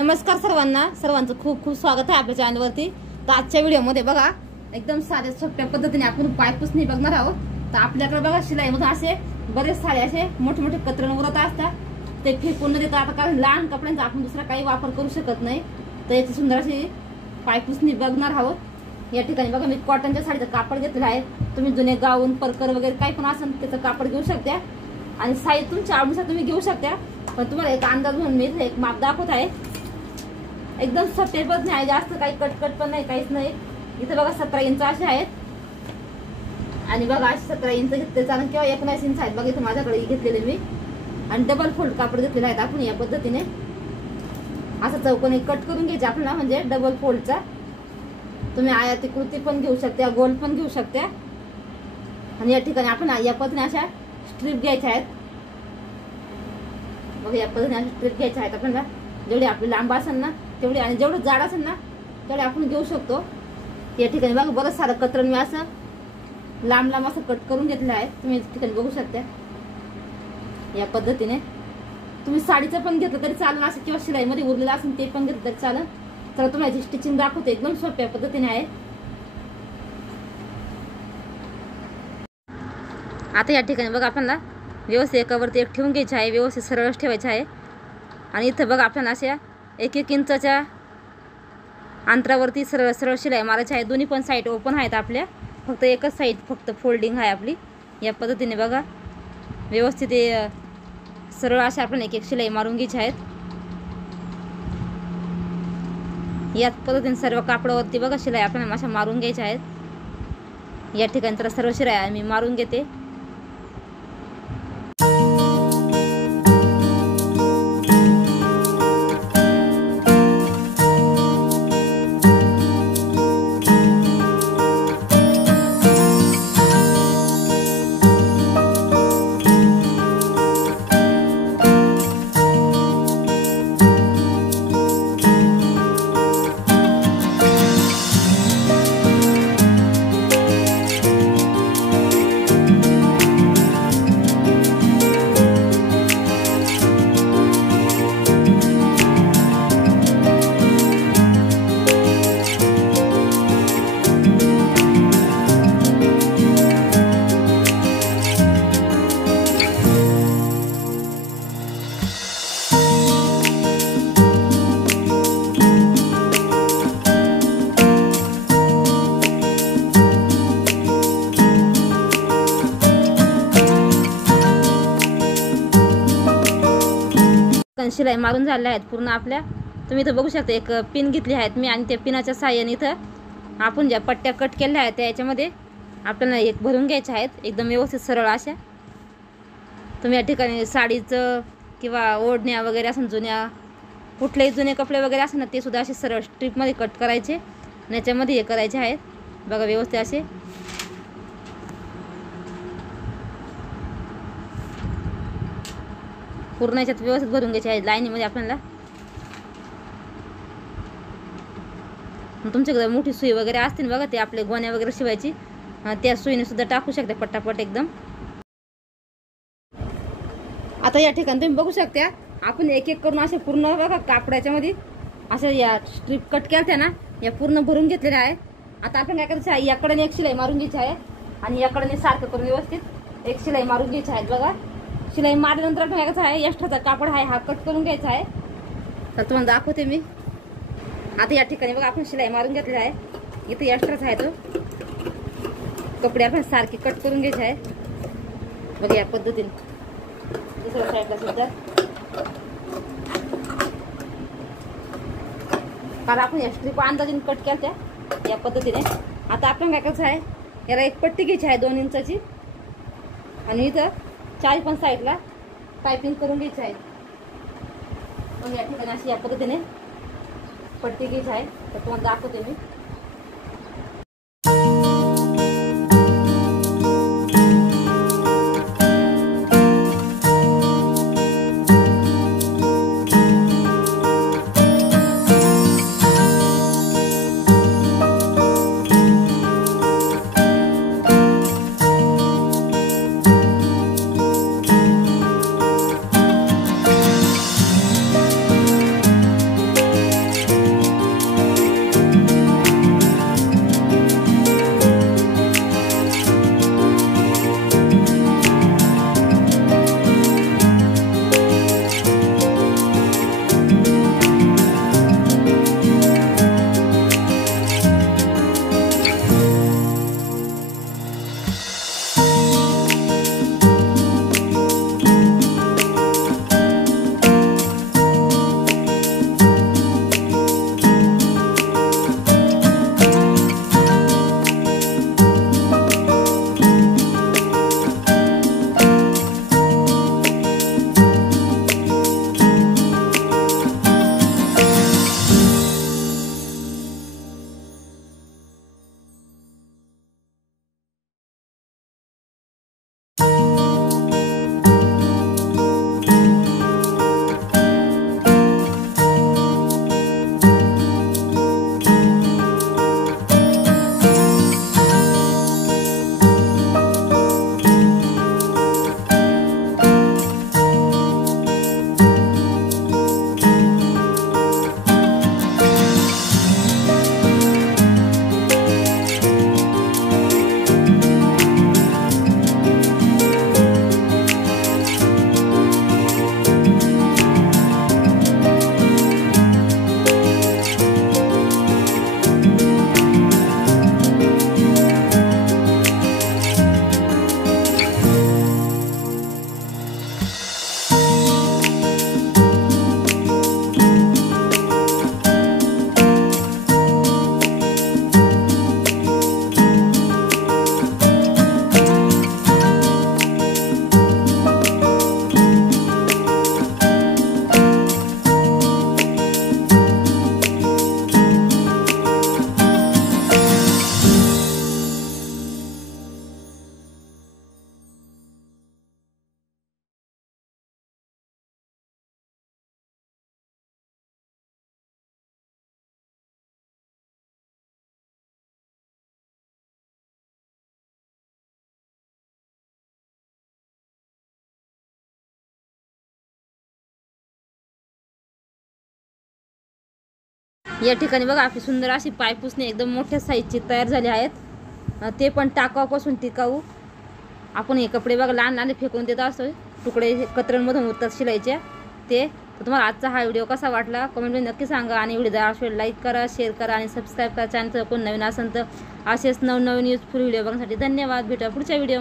नमस्कार सर्वांचं खूप खूप स्वागत आहे आपल्या चॅनलवरती। तर आजच्या व्हिडिओमध्ये बघा एकदम साध्या सोप्या पद्धतीने आपण पायपुसणी बघणार आहोत। तर आपल्याकडे बघा शिलाईमध्ये असे बरेच सारे असे मोठे मोठे कतरण उरत असतात, ते फेकून न देता आता कारण लहान कपड्यांचा आपण दुसरा काही वापर करू शकत नाही। तर याची सुंदर अशी पायपुसणी बघणार आहोत। या ठिकाणी बघा मी कॉटनच्या साडीचं कापड घेतलेलं आहे। तुम्ही जुने गाऊन परकर वगैरे काही पण असेल त्याचं कापड घेऊ शकता आणि साईज तुमच्या आवडीनुसार तुम्ही घेऊ शकता। पण तुम्हाला एक अंदाज म्हणून मी एक माप दाखवत आहे। एकदम सोपे पद्धतीने आहे, जास्त काही कटकट पण नाही, काहीच नाही। इथे बघा 17 इंच असे आहेत आणि बघा 17 इंच घेतले चालेल किंवा 19 इंच आहेत। बघा इथे माझ्याकडे घेतलेले मी आणि डबल फोल्ड कापड घेतलेले आहेत। आपण या पद्धतीने असं चौकोनी कट करून घ्यायचे आपल्याला, म्हणजे डबल फोल्डचा। तुम्ही आयाती कृती पण घेऊ शकता, गोल पण घेऊ शकता। आणि या ठिकाणी आपण या पद्धतीने अशा स्ट्रिप घ्यायच्या आहेत। बघा या पद्धतीने अशा स्ट्रिप घ्यायच्या आहेत आपल्याला। जेवढी आपली लांब असेल ना तेवढी आणि जेवढं जाड असेल ना तेवढे आपण घेऊ शकतो। या ठिकाणी बघा बरंच सारं कतरण मी असं लांब लांब असं कट करून घेतलं आहे, तुम्ही या ठिकाणी बघू शकता। या पद्धतीने तुम्ही साडीचं पण घेतलं तरी चालेल असं, किंवा शिलाईमध्ये उरलेलं असेल ते पण घेतलं तरी चालेल। तर तुम्हाला याची स्टिचिंग दाखवते, एकदम सोप्या पद्धतीने आहे। आता या ठिकाणी बघा आपल्याला व्यवस्थित एकावरती एक ठेवून घ्यायचं आहे, व्यवस्थित सरळ ठेवायचं आहे। आणि इथं बघा आपल्याला अशा 1-1 इंचाच्या अंतरावरती सरळ सरळ शिलाई मारायची आहे। दोन्ही पण साईड ओपन आहेत आपल्या, फक्त एकच साईड फक्त फोल्डिंग आहे आपली। या पद्धतीने बघा व्यवस्थित सरळ अशा आपण 1-1 शिलाई मारून घ्यायची आहेत। याच पद्धतीने सर्व कापडावरती बघा शिलाई आपण अशा मारून घ्यायच्या आहेत। या ठिकाणी तर सर्व शिलाई मी मारून घेते। शिलाई मारून झाल्या आहेत पूर्ण आपल्या। तुम्ही इथं बघू शकता एक पिन घेतली आहेत मी, आणि त्या पिनाच्या साहाय्याने इथं आपण ज्या पट्ट्या कट केल्या आहेत त्याच्यामध्ये आपल्याला एक भरून घ्यायच्या आहेत, एकदम व्यवस्थित सरळ अशा। तुम्ही या ठिकाणी साडीचं किंवा ओढण्या वगैरे असं जुन्या कुठलेही जुने कपडे वगैरे असं ना ते सुद्धा असे सरळ स्ट्रिपमध्ये कट करायचे आणि याच्यामध्ये हे करायचे आहेत। बघा व्यवस्थित असे पूर्ण याच्यात व्यवस्थित भरून घ्यायचे आहे लाईनीमध्ये आपल्याला। तुमच्याकडे मोठी सुई वगैरे असते ना बघा, ते आपले गोण्या वगैरे शिवायची त्या सुईने सुद्धा टाकू शकता पटापट एकदम। आता या ठिकाणी तुम्ही बघू शकता आपण 1-1 करून असे पूर्ण बघा कापडाच्या मध्ये अशा या स्ट्रिप कट केल्या ना, या पूर्ण भरून घेतलेल्या आहे। आता आपण काय करायचं आहे, याकडे एक शिलाई मारून घ्यायची आहे आणि याकडे सारखं करून व्यवस्थित एक शिलाई मारून घ्यायची आहे। बघा शिलाई मारल्यानंतर आपण काय करायचं आहे, एक्स्ट्राचा कापड आहे हा कट करून घ्यायचा आहे। तर तुम्हाला दाखवते मी। आता या ठिकाणी बघा आपण शिलाई मारून घेतलेला आहे, इथे एक्स्ट्राचा आहे तो कपडे आपण सारखे कट करून घ्यायचे आहे। बघा या पद्धतीने दुसऱ्या साईडला सुद्धा, कारण आपण या स्ट्रिप अंदाजाने कट केल्या त्या या पद्धतीने। आता आपण काय करायचं आहे, याला एक पट्टी घ्यायची आहे 2 इंचाची आणि इथं 4 पण साईडला पाइपिंग करून घ्यायची आहे। मग या ठिकाणी अशी या पद्धतीने पट्टी घ्यायची आहे। तर तुम्हाला दाखवते मी। या ठिकाणी बघा आपली सुंदर अशी पायपुसणी एकदम मोठ्या साईजची तयार झाली आहेत, ते पण टाकाऊपासून टिकाऊ. आपण हे कपडे बघा लहान लहान फेकून देत असतो, तुकडे कतरणमधून उरतात शिलाईचे ते. तर तुम्हाला आजचा हा व्हिडिओ कसा वाटला कमेंटमध्ये नक्की सांगा, आणि व्हिडिओ जर लाईक करा, शेअर करा आणि सबस्क्राईब करा. चॅनल कोण नवीन असेल तर असेच नवनवीन युजफुल व्हिडिओ बघण्यासाठी धन्यवाद. भेटूया पुढच्या व्हिडिओ.